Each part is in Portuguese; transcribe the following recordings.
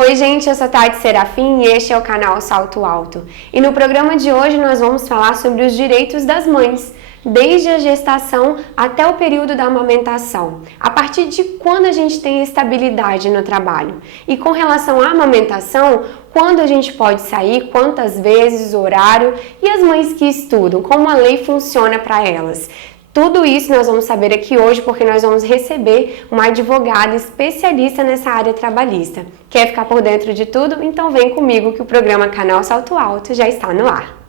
Oi gente, eu sou Tati Serafim e este é o canal Salto Alto. E no programa de hoje nós vamos falar sobre os direitos das mães, desde a gestação até o período da amamentação. A partir de quando a gente tem estabilidade no trabalho. E com relação à amamentação, quando a gente pode sair, quantas vezes, o horário e as mães que estudam, como a lei funciona para elas. Tudo isso nós vamos saber aqui hoje porque nós vamos receber uma advogada especialista nessa área trabalhista. Quer ficar por dentro de tudo? Então vem comigo que o programa Canal Salto Alto já está no ar.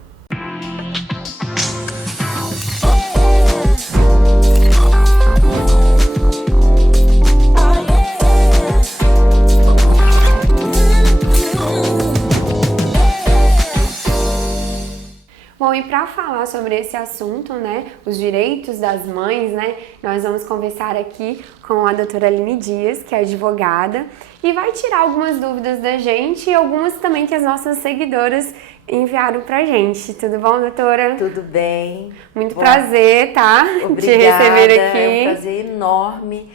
Bom, e para falar sobre esse assunto, os direitos das mães, nós vamos conversar aqui com a doutora Aline Dias, que é advogada, e vai tirar algumas dúvidas da gente e algumas também que as nossas seguidoras enviaram pra gente. Tudo bom, doutora? Tudo bem. Muito prazer, tá? Obrigada, te receber aqui. É um prazer enorme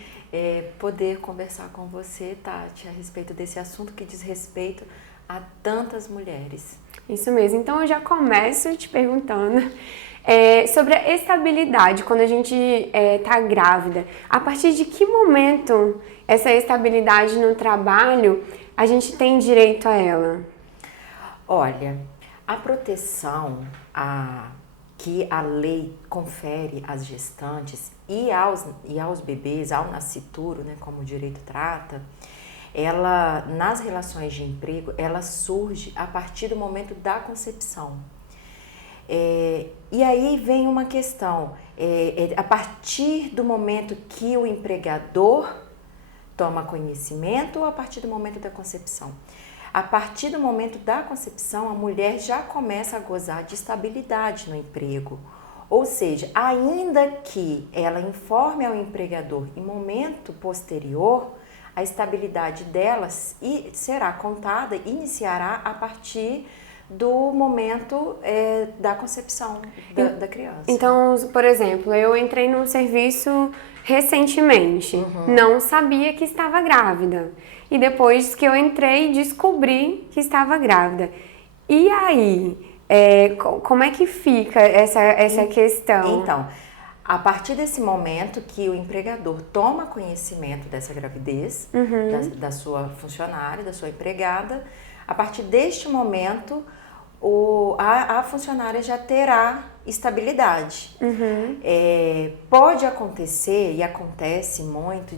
poder conversar com você, Tati, a respeito desse assunto que diz respeito a tantas mulheres. Isso mesmo. Então eu já começo te perguntando sobre a estabilidade quando a gente está grávida. A partir de que momento essa estabilidade no trabalho a gente tem direito a ela? Olha, a proteção que a lei confere às gestantes e aos bebês, ao nascituro, como o direito trata, ela, nas relações de emprego, ela surge a partir do momento da concepção. E aí vem uma questão, a partir do momento que o empregador toma conhecimento ou a partir do momento da concepção? A partir do momento da concepção, a mulher já começa a gozar de estabilidade no emprego. Ou seja, ainda que ela informe ao empregador em momento posterior, a estabilidade delas será contada, iniciará a partir do momento da concepção da criança. Então, por exemplo, eu entrei num serviço recentemente, não sabia que estava grávida. E depois que eu entrei, descobri que estava grávida. E aí, como é que fica essa questão? Então, a partir desse momento que o empregador toma conhecimento dessa gravidez, da sua funcionária, da sua empregada, a partir deste momento a funcionária já terá estabilidade. Pode acontecer, e acontece muito,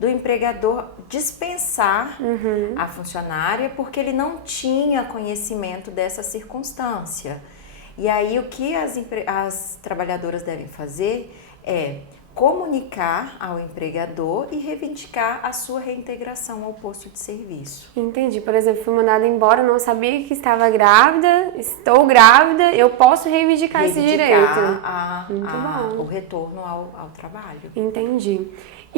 do empregador dispensar a funcionária porque ele não tinha conhecimento dessa circunstância. E aí o que as trabalhadoras devem fazer é comunicar ao empregador e reivindicar a sua reintegração ao posto de serviço. Entendi. Por exemplo, fui mandada embora, não sabia que estava grávida, estou grávida, eu posso reivindicar esse direito. O retorno ao trabalho. Entendi.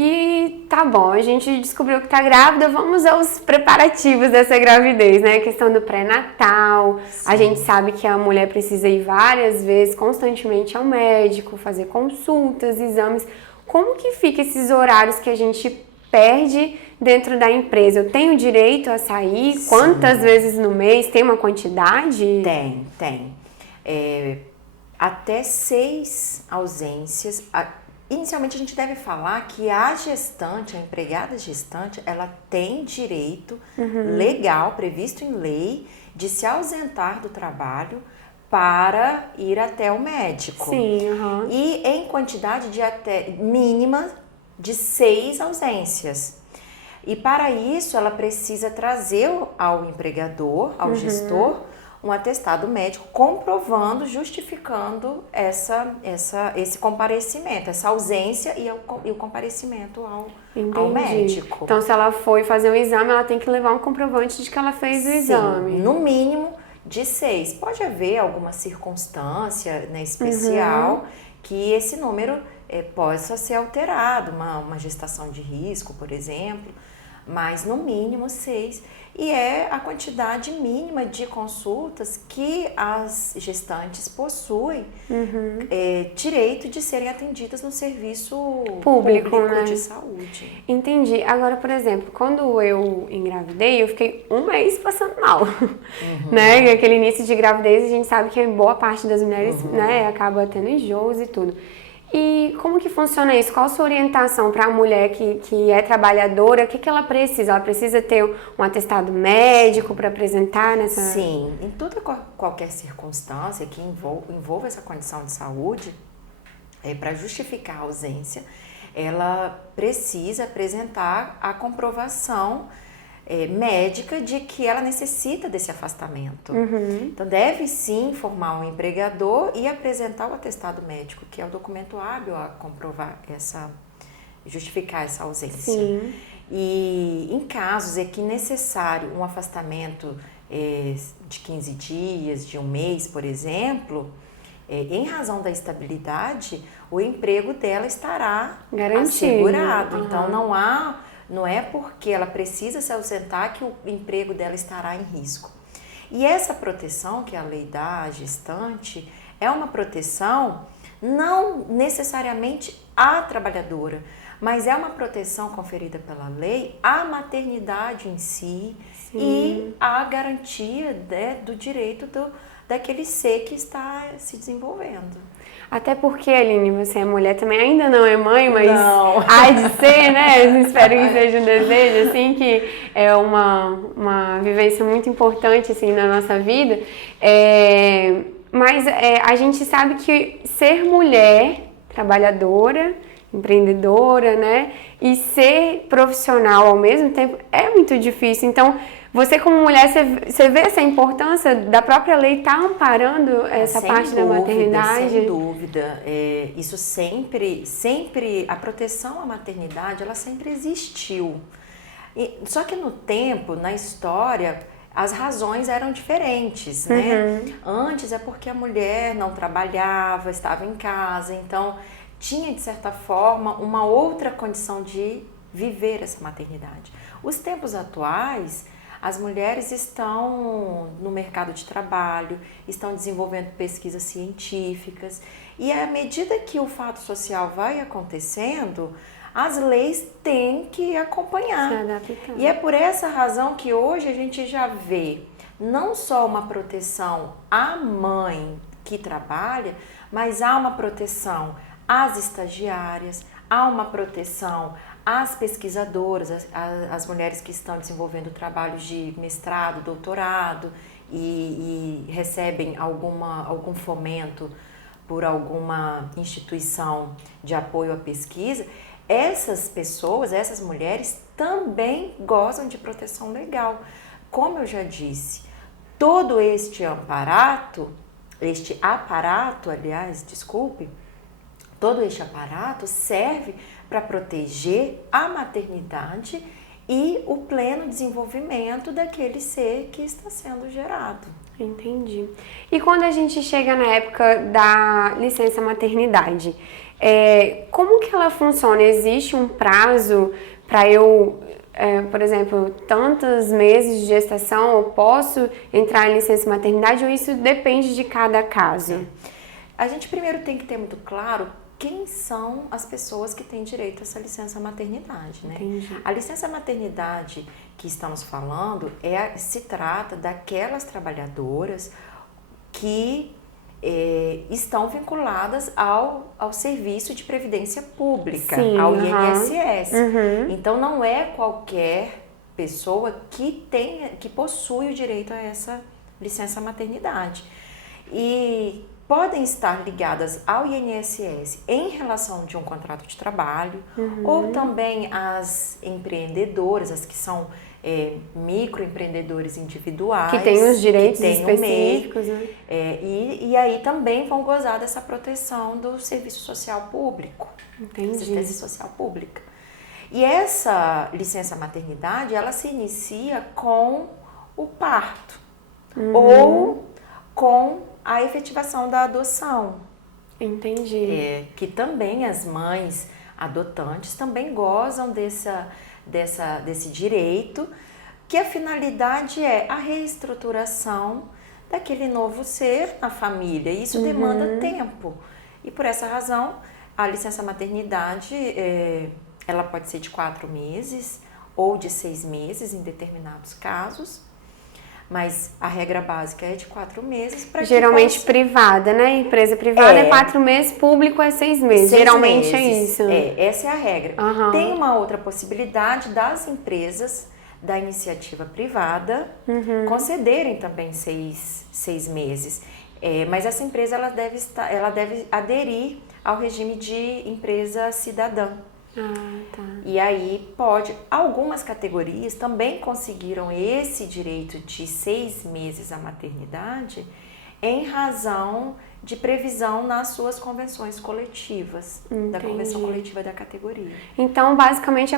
E tá bom, a gente descobriu que tá grávida, vamos aos preparativos dessa gravidez, A questão do pré-natal. A gente sabe que a mulher precisa ir várias vezes, constantemente ao médico, fazer consultas, exames. Como que fica esses horários que a gente perde dentro da empresa? Eu tenho direito a sair? Sim. Quantas vezes no mês? Tem uma quantidade? Tem. Até 6 ausências. Inicialmente a gente deve falar que a gestante, a empregada gestante, ela tem direito legal, previsto em lei, de se ausentar do trabalho para ir até o médico. Sim, E em quantidade de até mínima de 6 ausências. E para isso ela precisa trazer ao empregador, ao gestor, um atestado médico comprovando, justificando esse comparecimento, essa ausência e o comparecimento ao médico. Então, se ela foi fazer um exame, ela tem que levar um comprovante de que ela fez o exame. No mínimo de 6. Pode haver alguma circunstância especial que esse número possa ser alterado, uma gestação de risco, por exemplo. mas no mínimo 6. E é a quantidade mínima de consultas que as gestantes possuem direito de serem atendidas no serviço público né? de saúde. Entendi. Agora, por exemplo, quando eu engravidei, eu fiquei um mês passando mal, né? Aquele início de gravidez, a gente sabe que boa parte das mulheres, né, acaba tendo enjoos e tudo. E como que funciona isso? Qual a sua orientação para a mulher que é trabalhadora? O que ela precisa? Ela precisa ter um atestado médico para apresentar nessa... Sim, em toda qualquer circunstância que envolva essa condição de saúde, para justificar a ausência, ela precisa apresentar a comprovação médica de que ela necessita desse afastamento. Então, deve sim informar o empregador e apresentar o atestado médico, que é o documento hábil a comprovar justificar essa ausência. Sim. E em casos que necessário um afastamento de 15 dias, de um mês, por exemplo, em razão da estabilidade, o emprego dela estará garantido, assegurado. Então, não é porque ela precisa se ausentar que o emprego dela estará em risco. E essa proteção que a lei dá à gestante é uma proteção não necessariamente à trabalhadora, mas é uma proteção conferida pela lei à maternidade em si. Sim. E à garantia do direito daquele ser que está se desenvolvendo. Até porque, Aline, você é mulher também, ainda não é mãe, mas há de ser, né? Eu espero que seja um desejo, assim, que é uma vivência muito importante, assim, na nossa vida. Mas a gente sabe que ser mulher, trabalhadora, empreendedora, né? E ser profissional ao mesmo tempo é muito difícil. Então, você como mulher, você vê essa importância da própria lei estar amparando essa parte da maternidade? Sem dúvida. Isso sempre, a proteção à maternidade, ela sempre existiu. Só que no tempo, na história, as razões eram diferentes, né? Antes é porque a mulher não trabalhava, estava em casa, então tinha, de certa forma, uma outra condição de viver essa maternidade. Os tempos atuais, as mulheres estão no mercado de trabalho, estão desenvolvendo pesquisas científicas e à medida que o fato social vai acontecendo, as leis têm que acompanhar. Se adaptar. E é por essa razão que hoje a gente já vê não só uma proteção à mãe que trabalha, mas há uma proteção às estagiárias, há uma proteção às pesquisadoras, as mulheres que estão desenvolvendo trabalhos de mestrado, doutorado e recebem algum fomento por alguma instituição de apoio à pesquisa. Essas pessoas, essas mulheres também gozam de proteção legal. Como eu já disse, todo este aparato, todo este aparato serve para proteger a maternidade e o pleno desenvolvimento daquele ser que está sendo gerado. Entendi. E quando a gente chega na época da licença maternidade, como que ela funciona? Existe um prazo para eu, por exemplo, tantos meses de gestação, eu posso entrar em licença maternidade ou isso depende de cada caso? A gente primeiro tem que ter muito claro quem são as pessoas que têm direito a essa licença maternidade, né? Entendi. A licença maternidade que estamos falando se trata daquelas trabalhadoras que estão vinculadas ao serviço de previdência pública, sim, ao INSS. Então não é qualquer pessoa que possui o direito a essa licença maternidade. E podem estar ligadas ao INSS em relação de um contrato de trabalho, ou também as empreendedoras, as que são microempreendedores individuais. Que têm os direitos específicos. Né? E aí também vão gozar dessa proteção do serviço social público. Entendi. Assistência social pública. E essa licença maternidade, ela se inicia com o parto, ou com a efetivação da adoção. Entendi. Que também as mães adotantes também gozam desse direito, que a finalidade é a reestruturação daquele novo ser na família. E isso demanda tempo. E por essa razão, a licença maternidade, ela pode ser de 4 meses ou de 6 meses em determinados casos. Mas a regra básica é de 4 meses. Geralmente privada, né? Empresa privada é 4 meses, público é 6 meses. Geralmente meses. É isso. Essa é a regra. Tem uma outra possibilidade das empresas da iniciativa privada concederem também 6 meses. Mas essa empresa ela deve aderir ao regime de empresa cidadã. Tá. E aí algumas categorias também conseguiram esse direito de 6 meses à maternidade em razão de previsão nas suas convenções coletivas, da convenção coletiva da categoria. Então, basicamente,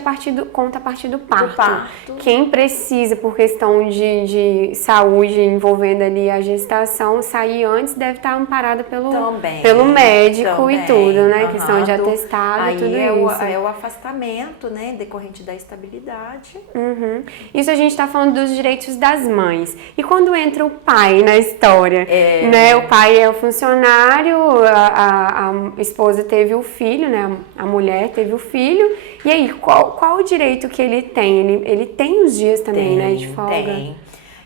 conta a partir do parto. Do parto. Quem precisa, por questão de saúde envolvendo ali a gestação, sair antes deve estar amparada pelo médico e tudo, né? Questão de atestado, tudo isso. É o afastamento, né? Decorrente da estabilidade. Isso a gente está falando dos direitos das mães. E quando entra o pai na história, né? O pai é o funcionário, a esposa teve o filho, né? A mulher teve o filho. E aí, qual o direito que ele tem? Ele tem os dias também, né? De folga? Tem.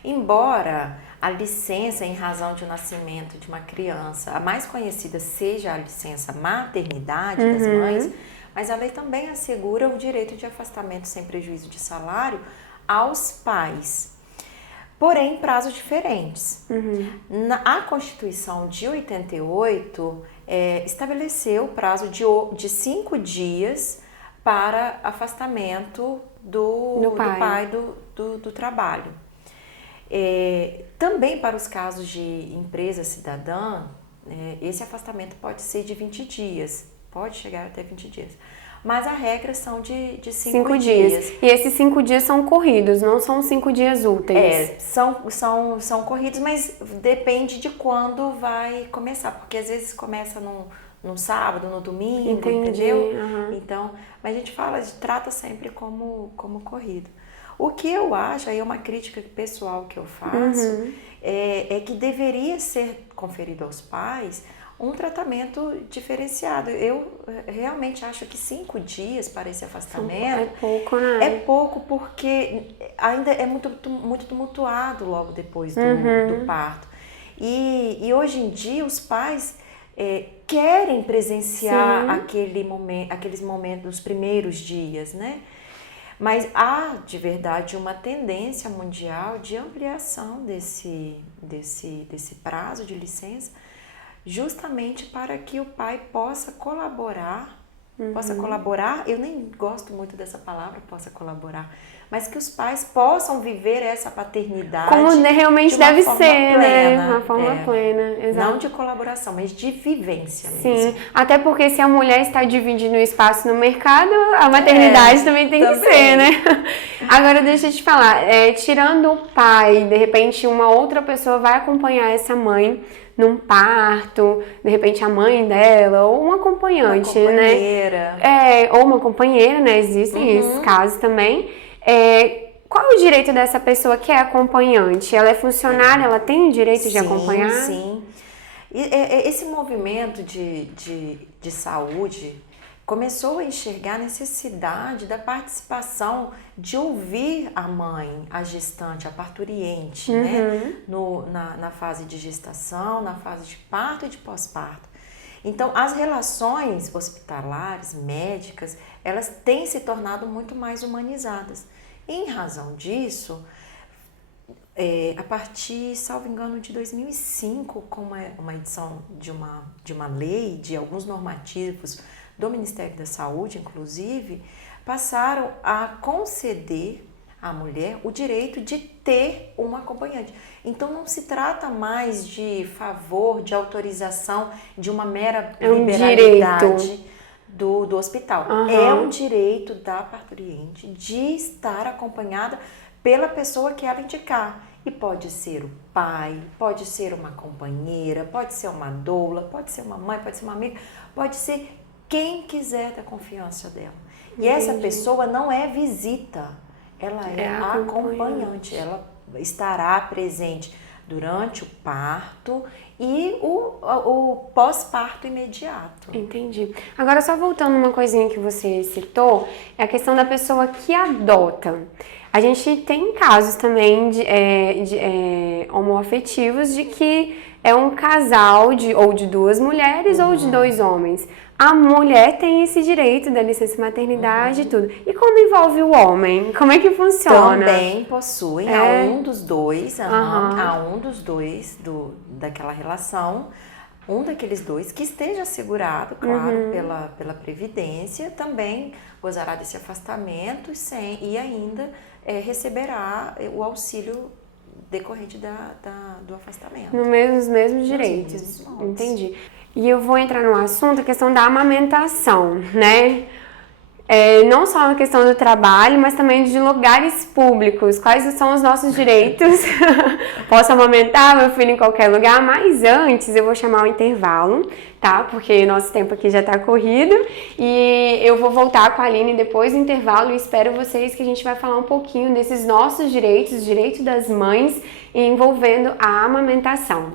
Embora a licença em razão de nascimento de uma criança, a mais conhecida seja a licença maternidade das mães, mas a lei também assegura o direito de afastamento sem prejuízo de salário aos pais. Porém, em prazos diferentes. A Constituição de 88 estabeleceu o prazo de 5 dias para afastamento do pai do trabalho. Também para os casos de empresa cidadã, esse afastamento pode ser de 20 dias, pode chegar até 20 dias. Mas a regra são de 5 dias. E esses 5 dias são corridos, não são 5 dias úteis. São corridos, mas depende de quando vai começar. Porque às vezes começa num sábado, no domingo, entendeu? Então, mas a gente trata sempre como corrido. O que eu acho, aí é uma crítica pessoal que eu faço, é que deveria ser conferido aos pais um tratamento diferenciado. Eu realmente acho que 5 dias para esse afastamento é pouco, né? É pouco porque ainda é muito tumultuado logo depois do parto. E hoje em dia os pais querem presenciar aqueles momentos, os primeiros dias, né? Mas há, de verdade, uma tendência mundial de ampliação desse prazo de licença, justamente para que o pai possa colaborar, eu nem gosto muito dessa palavra, possa colaborar, mas que os pais possam viver essa paternidade como realmente deve ser, plena, né? Uma forma plena, exato. Não de colaboração, mas de vivência mesmo. Sim, até porque se a mulher está dividindo o espaço no mercado, a maternidade também tem que ser, né? Agora deixa eu te falar, tirando o pai, de repente uma outra pessoa vai acompanhar essa mãe num parto, de repente a mãe dela, ou uma acompanhante, né? Ou uma companheira, né? Existem esses casos também. Qual é o direito dessa pessoa que é acompanhante? Ela é funcionária, ela tem o direito de acompanhar? Sim. Esse movimento de saúde começou a enxergar a necessidade da participação de ouvir a mãe, a gestante, a parturiente, né? Na fase de gestação, na fase de parto e de pós-parto. Então, as relações hospitalares, médicas, elas têm se tornado muito mais humanizadas. Em razão disso, a partir, salvo engano, de 2005, com uma edição de uma lei, de alguns normativos do Ministério da Saúde, inclusive, passaram a conceder à mulher o direito de ter uma acompanhante. Então, não se trata mais de favor, de autorização, de uma mera liberalidade do hospital. É um direito da parturiente de estar acompanhada pela pessoa que ela indicar. E pode ser o pai, pode ser uma companheira, pode ser uma doula, pode ser uma mãe, pode ser uma amiga, pode ser quem quiser da confiança dela. E essa pessoa não é visita, ela é acompanhante. Ela estará presente durante o parto e o pós-parto imediato. Entendi. Agora, só voltando uma coisinha que você citou, é a questão da pessoa que adota. A gente tem casos também de homoafetivos de que é um casal ou de duas mulheres ou de dois homens. A mulher tem esse direito da licença maternidade e tudo. E quando envolve o homem, como é que funciona? Também possuem a um dos dois, daquela relação, um daqueles dois que esteja assegurado, claro, pela Previdência, também gozará desse afastamento e ainda receberá o auxílio decorrente do afastamento. Nos mesmos direitos. Entendi. E eu vou entrar no assunto, a questão da amamentação, né? Não só na questão do trabalho, mas também de lugares públicos. Quais são os nossos direitos? Posso amamentar meu filho em qualquer lugar, mas antes eu vou chamar o intervalo, tá? Porque nosso tempo aqui já tá corrido. E eu vou voltar com a Aline depois do intervalo e espero vocês que a gente vai falar um pouquinho desses nossos direitos, direito das mães, envolvendo a amamentação.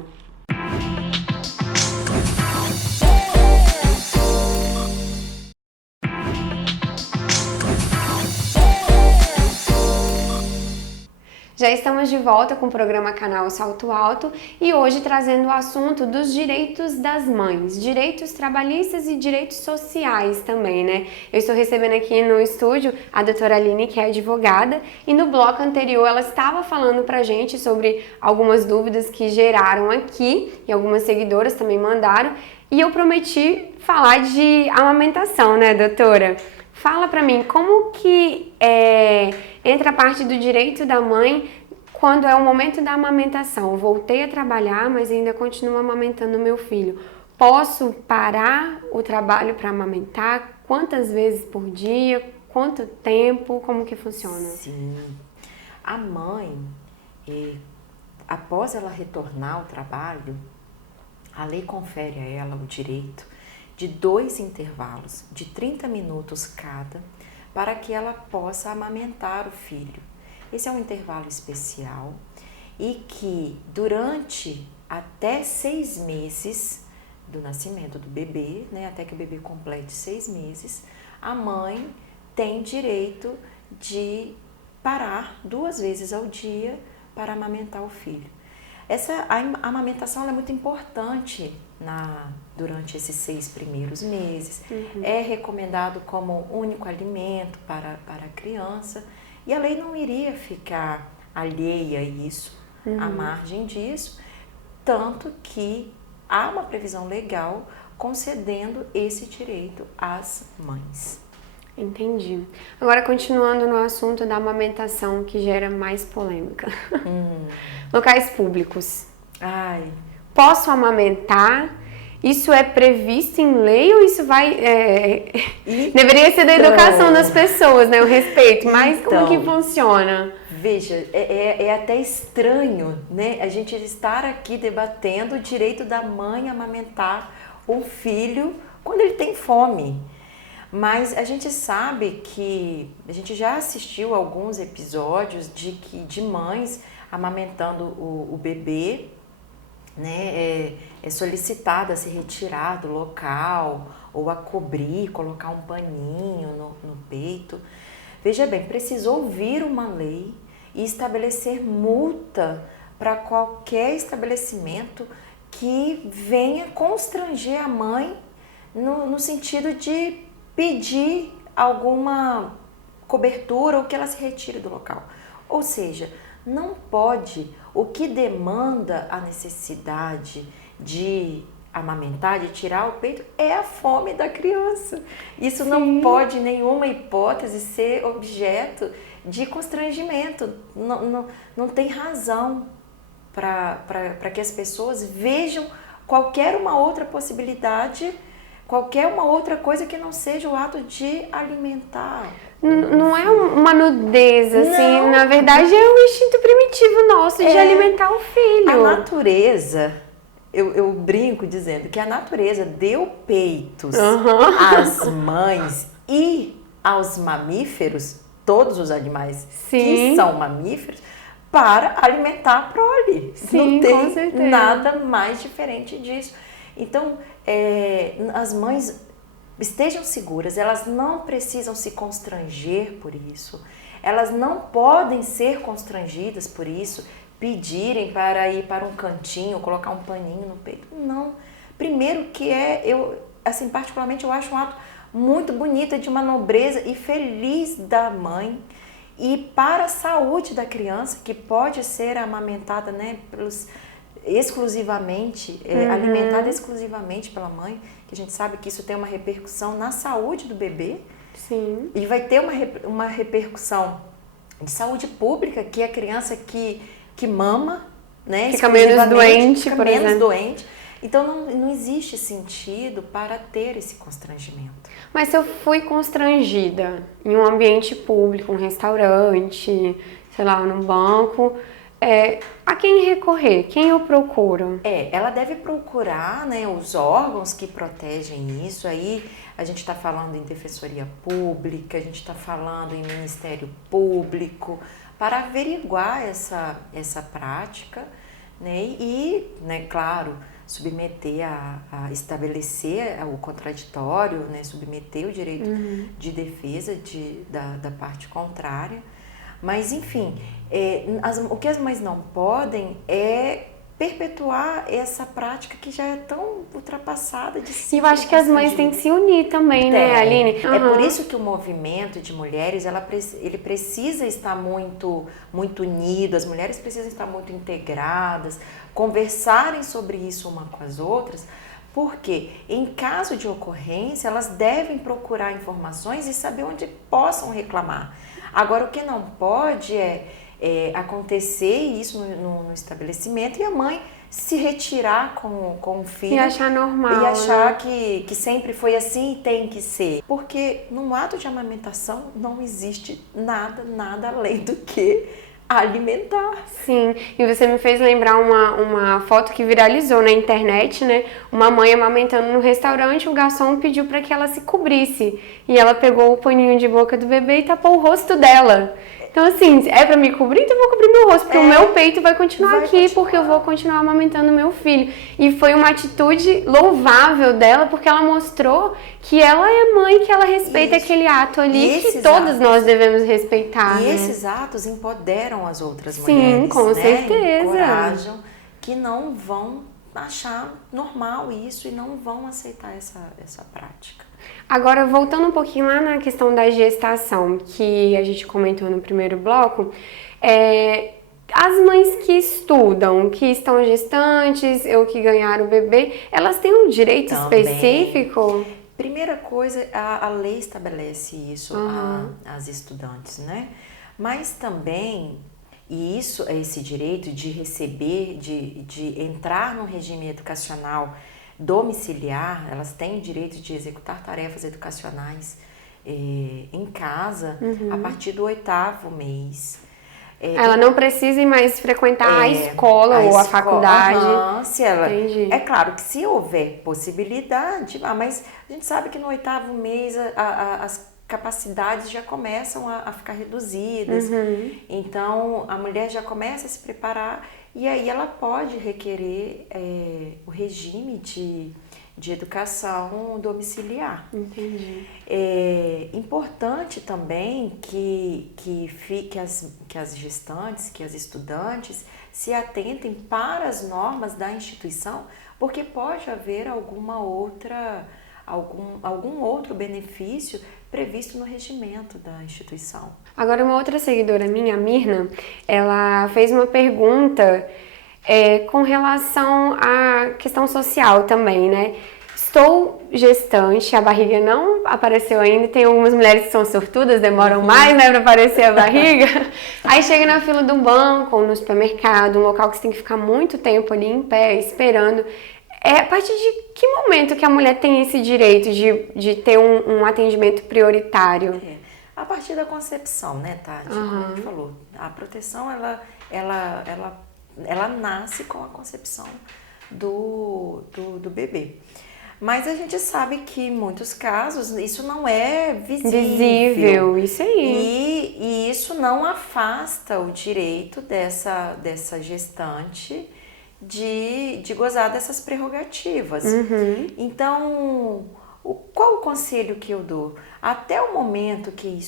Já estamos de volta com o programa Canal Salto Alto e hoje trazendo o assunto dos direitos das mães, direitos trabalhistas e direitos sociais também, né? Eu estou recebendo aqui no estúdio a doutora Aline, que é advogada, e no bloco anterior ela estava falando pra gente sobre algumas dúvidas que geraram aqui e algumas seguidoras também mandaram, e eu prometi falar de amamentação, né, doutora? Fala pra mim, como que entra a parte do direito da mãe quando é o momento da amamentação? Eu voltei a trabalhar, mas ainda continuo amamentando meu filho. Posso parar o trabalho para amamentar? Quantas vezes por dia? Quanto tempo? Como que funciona? Sim. A mãe, após ela retornar ao trabalho, a lei confere a ela o direito de 2 intervalos de 30 minutos cada, para que ela possa amamentar o filho. Esse é um intervalo especial e que durante até 6 meses do nascimento do bebê, né, até que o bebê complete 6 meses, a mãe tem direito de parar 2 vezes ao dia para amamentar o filho. A amamentação é muito importante durante esses 6 primeiros meses. É recomendado como único alimento para a criança e a lei não iria ficar alheia a isso, à margem disso, tanto que há uma previsão legal concedendo esse direito às mães. Entendi. Agora, continuando no assunto da amamentação, que gera mais polêmica. Locais públicos. Posso amamentar? Isso é previsto em lei ou isso vai... Deveria ser da educação das pessoas, né? O respeito. Mas como que funciona? Veja, é até estranho, né? A gente estar aqui debatendo o direito da mãe a amamentar o filho quando ele tem fome. Mas a gente sabe que a gente já assistiu a alguns episódios de mães amamentando o bebê, né? É solicitada a se retirar do local ou a cobrir, colocar um paninho no peito. Veja bem, precisou vir uma lei e estabelecer multa para qualquer estabelecimento que venha constranger a mãe no sentido de pedir alguma cobertura ou que ela se retire do local. Ou seja, não pode, o que demanda a necessidade de amamentar, de tirar o peito, é a fome da criança. Isso não pode, em nenhuma hipótese, ser objeto de constrangimento. Não tem razão para que as pessoas vejam qualquer uma outra possibilidade, qualquer uma outra coisa que não seja o ato de alimentar. Não é uma nudez, assim, não. Na verdade é um instinto primitivo nosso de alimentar o filho. A natureza, eu brinco dizendo que a natureza deu peitos às mães e aos mamíferos, todos os animais Sim. que são mamíferos, para alimentar a prole. Sim, não com certeza. tem nada mais diferente disso. Então, as mães estejam seguras, elas não precisam se constranger por isso, elas não podem ser constrangidas por isso, pedirem para ir para um cantinho, colocar um paninho no peito. Não. Primeiro que assim, particularmente eu acho um ato muito bonito, de uma nobreza e feliz da mãe, e para a saúde da criança, que pode ser amamentada, né, exclusivamente, alimentada exclusivamente pela mãe, que a gente sabe que isso tem uma repercussão na saúde do bebê. Sim. E vai ter uma repercussão de saúde pública, que é a criança que mama, né, Fica menos doente, fica por menos exemplo. doente. Então não existe sentido para ter esse constrangimento. Mas se eu fui constrangida em um ambiente público, um restaurante, sei lá, num banco, a quem recorrer? Quem eu procuro? Ela deve procurar, né, os órgãos que protegem isso. Aí a gente está falando em Defensoria Pública, a gente está falando em Ministério Público, para averiguar essa prática, né, e, né, claro, submeter a estabelecer o contraditório, né, submeter o direito de defesa da parte contrária. Mas, enfim, o que as mães não podem é perpetuar essa prática que já é tão ultrapassada de se. E eu acho que as mães têm que se unir também, né, Aline? É por isso que o movimento de mulheres, ele precisa estar muito, muito unido, as mulheres precisam estar muito integradas, conversarem sobre isso uma com as outras, porque em caso de ocorrência, elas devem procurar informações e saber onde possam reclamar. Agora, o que não pode é acontecer isso no estabelecimento e a mãe se retirar com o filho. E achar normal. E achar, né? que sempre foi assim e tem que ser. Porque no ato de amamentação não existe nada além do que alimentar. Sim, e você me fez lembrar uma foto que viralizou na internet, né? Uma mãe amamentando no restaurante, o garçom pediu para que ela se cobrisse. E ela pegou o paninho de boca do bebê e tapou o rosto dela. Então, assim, é pra me cobrir? Então eu vou cobrir meu rosto, porque o meu peito vai continuar aqui, porque eu vou continuar amamentando meu filho. E foi uma atitude louvável dela, porque ela mostrou que ela é mãe, que ela respeita aquele ato ali, que todos nós devemos respeitar. E né? esses atos empoderam as outras mulheres. Sim, com certeza. Encorajam, que não vão achar normal isso e não vão aceitar essa prática. Agora, voltando um pouquinho lá na questão da gestação, que a gente comentou no primeiro bloco, as mães que estudam, que estão gestantes ou que ganharam o bebê, elas têm um direito específico? Primeira coisa, a lei estabelece isso às estudantes, né? Mas também, e isso é esse direito de receber, de entrar no regime educacional domiciliar, elas têm o direito de executar tarefas educacionais em casa a partir do 8º mês. Ela não precisa mais frequentar a escola ou a faculdade. Se ela, Entendi. é claro que se houver possibilidade, mas a gente sabe que no 8º mês as capacidades já começam a ficar reduzidas. Então a mulher já começa a se preparar e aí ela pode requerer o regime de educação domiciliar. Entendi. É importante também que as gestantes, que as estudantes se atentem para as normas da instituição, porque pode haver algum outro benefício previsto no regimento da instituição. Agora, uma outra seguidora minha, a Mirna, ela fez uma pergunta com relação à questão social também, né? Estou gestante, a barriga não apareceu ainda, tem algumas mulheres que são sortudas, demoram mais, né, para aparecer a barriga. Aí chega na fila do banco ou no supermercado, um local que você tem que ficar muito tempo ali em pé, esperando. A partir de que momento que a mulher tem esse direito de ter um atendimento prioritário? A partir da concepção, né, Tati? Como a gente falou, a proteção, ela nasce com a concepção do bebê. Mas a gente sabe que em muitos casos isso não é Visível, isso aí. E isso não afasta o direito dessa gestante de gozar dessas prerrogativas. Então, qual o conselho que eu dou? Até o momento que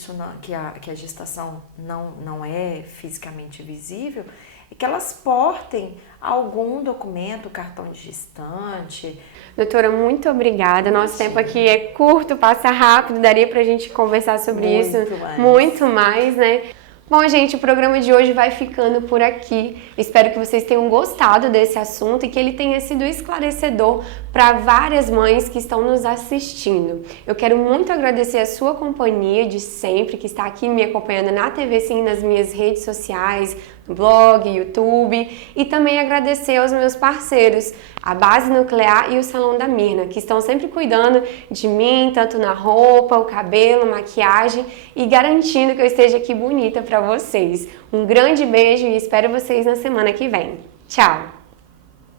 que a gestação não é fisicamente visível, é que elas portem algum documento, cartão de gestante. Doutora, muito obrigada. Nosso tempo aqui é curto, passa rápido, daria pra gente conversar sobre isso muito mais, né? Bom, gente, o programa de hoje vai ficando por aqui. Espero que vocês tenham gostado desse assunto e que ele tenha sido esclarecedor para várias mães que estão nos assistindo. Eu quero muito agradecer a sua companhia de sempre, que está aqui me acompanhando na TV Sim, nas minhas redes sociais, no blog, YouTube, e também agradecer aos meus parceiros, a Base Nuclear e o Salão da Mirna, que estão sempre cuidando de mim, tanto na roupa, o cabelo, maquiagem e garantindo que eu esteja aqui bonita para vocês. Um grande beijo e espero vocês na semana que vem. Tchau!